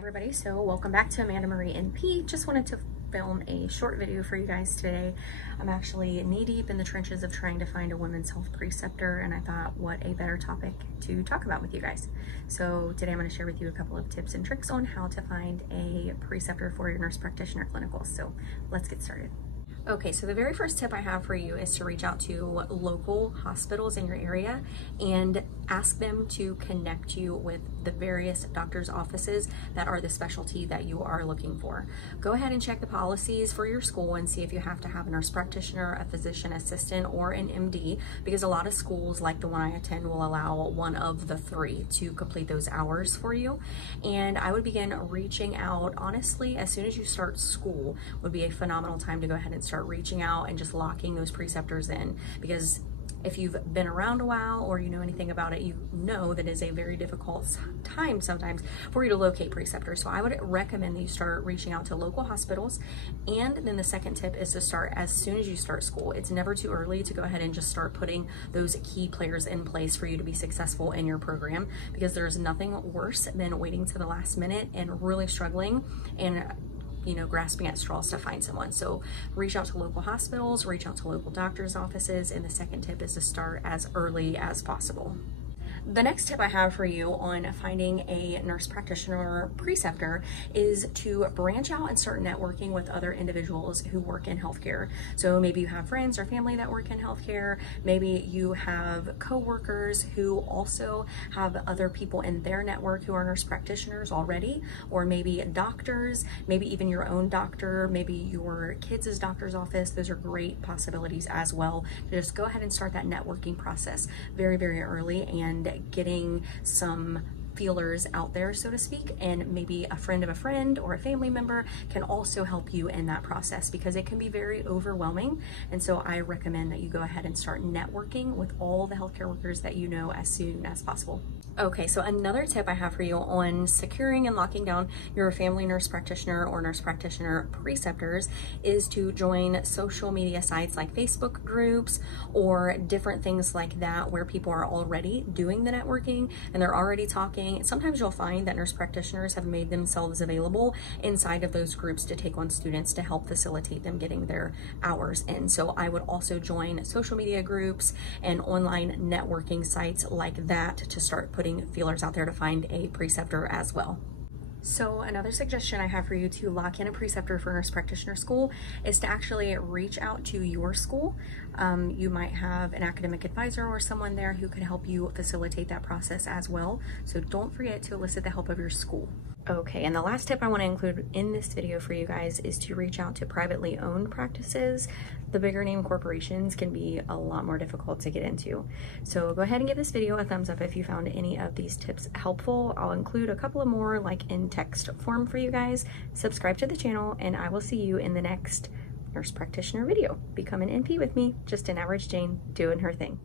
everybody, so welcome back to Amanda Marie NP. Just wanted to film a short video for you guys today. I'm actually knee-deep in the trenches of trying to find a women's health preceptor, and I thought what a better topic to talk about with you guys. So today I'm going to share with you a couple of tips and tricks on how to find a preceptor for your nurse practitioner clinicals. So let's get started. Okay, so the very first tip I have for you is to reach out to local hospitals in your area and ask them to connect you with the various doctor's offices that are the specialty that you are looking for. Go ahead and check the policies for your school and see if you have to have a nurse practitioner, a physician assistant, or an MD, because a lot of schools, like the one I attend, will allow one of the three to complete those hours for you. And I would begin reaching out, honestly, as soon as you start school would be a phenomenal time to go ahead and start reaching out and just locking those preceptors in, because if you've been around a while or you know anything about it, you know that is a very difficult time sometimes for you to locate preceptors. So I would recommend that you start reaching out to local hospitals. And then the second tip is to start as soon as you start school. It's never too early to go ahead and just start putting those key players in place for you to be successful in your program, because there's nothing worse than waiting to the last minute and really struggling and grasping at straws to find someone. So reach out to local hospitals, reach out to local doctor's offices, and the second tip is to start as early as possible. The next tip I have for you on finding a nurse practitioner preceptor is to branch out and start networking with other individuals who work in healthcare. So maybe you have friends or family that work in healthcare. Maybe you have coworkers who also have other people in their network who are nurse practitioners already, or maybe doctors, maybe even your own doctor, maybe your kids' doctor's office. Those are great possibilities as well. Just go ahead and start that networking process very, very early and getting some feelers out there, so to speak, and maybe a friend of a friend or a family member can also help you in that process, because it can be very overwhelming. And so I recommend that you go ahead and start networking with all the healthcare workers that you know as soon as possible. Okay, so another tip I have for you on securing and locking down your family nurse practitioner or nurse practitioner preceptors is to join social media sites like Facebook groups or different things like that, where people are already doing the networking and they're already talking. Sometimes you'll find that nurse practitioners have made themselves available inside of those groups to take on students to help facilitate them getting their hours in. So I would also join social media groups and online networking sites like that to start putting feelers out there to find a preceptor as well. So another suggestion I have for you to lock in a preceptor for nurse practitioner school is to actually reach out to your school. You might have an academic advisor or someone there who could help you facilitate that process as well. So don't forget to elicit the help of your school. Okay, and the last tip I want to include in this video for you guys is to reach out to privately owned practices. The bigger name corporations can be a lot more difficult to get into. So go ahead and give this video a thumbs up if you found any of these tips helpful. I'll include a couple of more like in text form for you guys. Subscribe to the channel, and I will see you in the next nurse practitioner video. Become an NP with me, just an average Jane doing her thing.